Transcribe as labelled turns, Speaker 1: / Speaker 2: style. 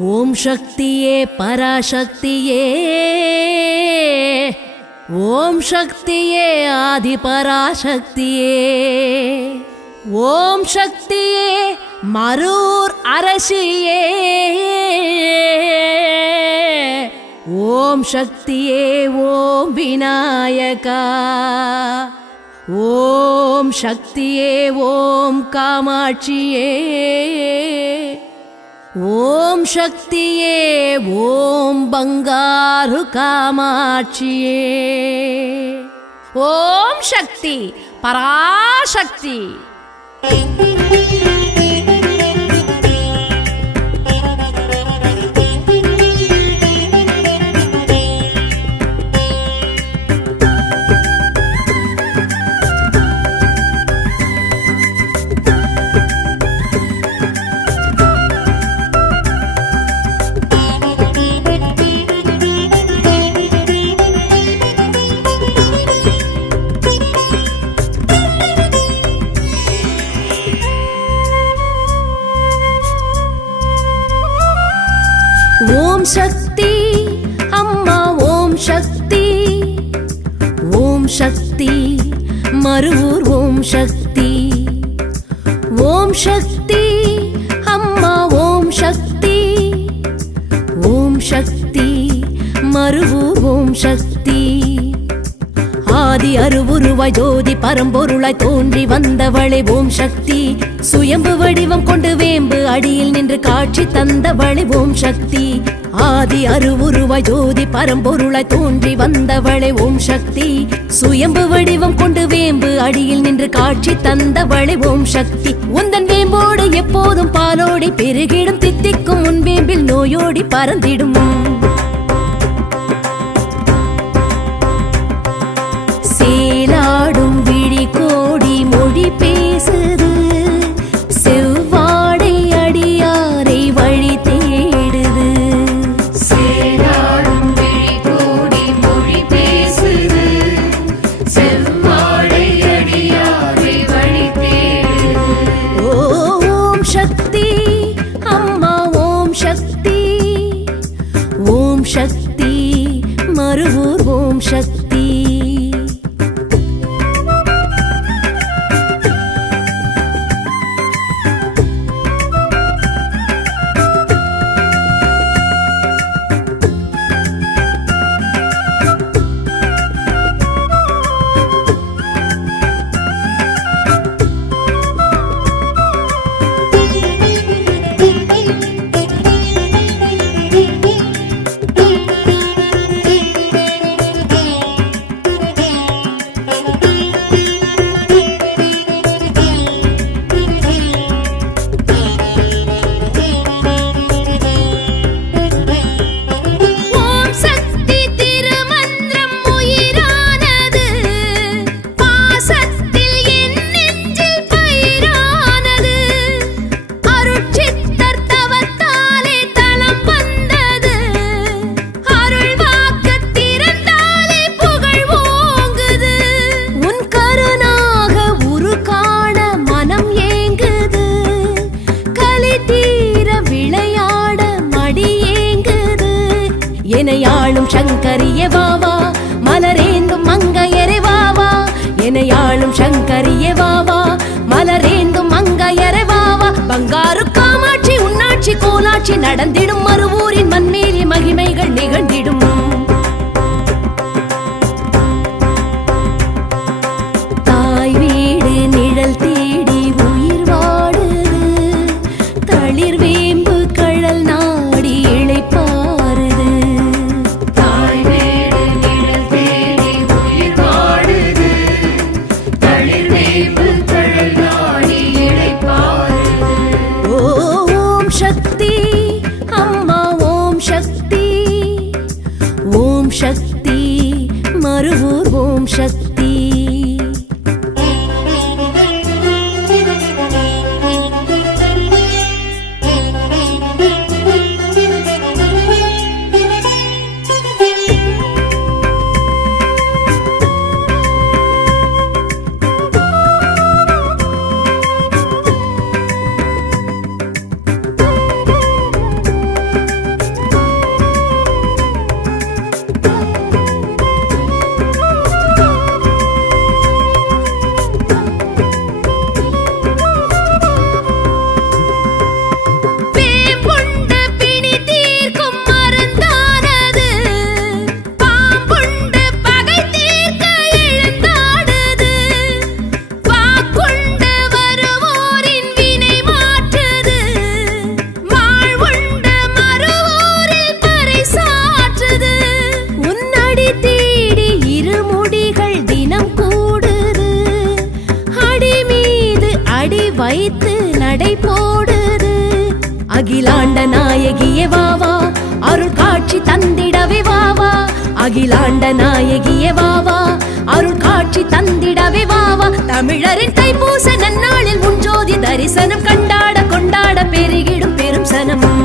Speaker 1: ஓம் சக்தியே பராசக்தியே. ஓம் சக்தியே ஆதி பராசக்தியே. ஓம் சக்தியே மரூர் அரசியே. ஓம் சக்தியே ஓம் விநாயகா. ஓம் சக்தியே ஓம் காமாட்சியே. ஓம் சக்தியே ஓம் பங்காரு காமாட்சியே. ஓம் சக்தி பராசக்தி. மறுவூர் ஓம் சக்தி. ஓம் சக்தி அம்மா ஓம் சக்தி. ஓம் சக்தி மறுவூர் ஓம் சக்தி. ஆதி அருவுருவாய் ஜோதி பரம்பொருளாய் தோன்றி வந்தவளே ஓம் சக்தி. சுயம்பு வடிவம் கொண்டு வேம்பு அடியில் நின்று காட்சி தந்தவளே ஓம் சக்தி. ஆதி அருவுருவாய் ஜோதி பரம்பொருளாய் தோன்றி வந்தவளே ஓம் சக்தி. சுயம்பு வடிவம் கொண்டு வேம்பு அடியில் நின்று காட்சி தந்தவளே ஓம் சக்தி. உந்தன் வேம்போடு எப்போதும் பாலோடி பெருகிடும் தித்திக்கும் உன் வேம்பில் நோயோடி பறந்திடுமா. ஓம் சக்தி உன்னாட்சி நடந்திடும் மறு வைத்து நடை
Speaker 2: போடுது. அகிலாண்ட நாயகியே வாவா
Speaker 1: அருள் காட்சி தந்திடவே வாவா அகிலாண்ட நாயகியே வாவா அருள் காட்சி தந்திடவே வாவா தமிழரின் தைப்பூச நன்னாளில் உன் ஜோதி தரிசனம் கண்டாட கொண்டாட பெருகிடும் பெரும் சனமும்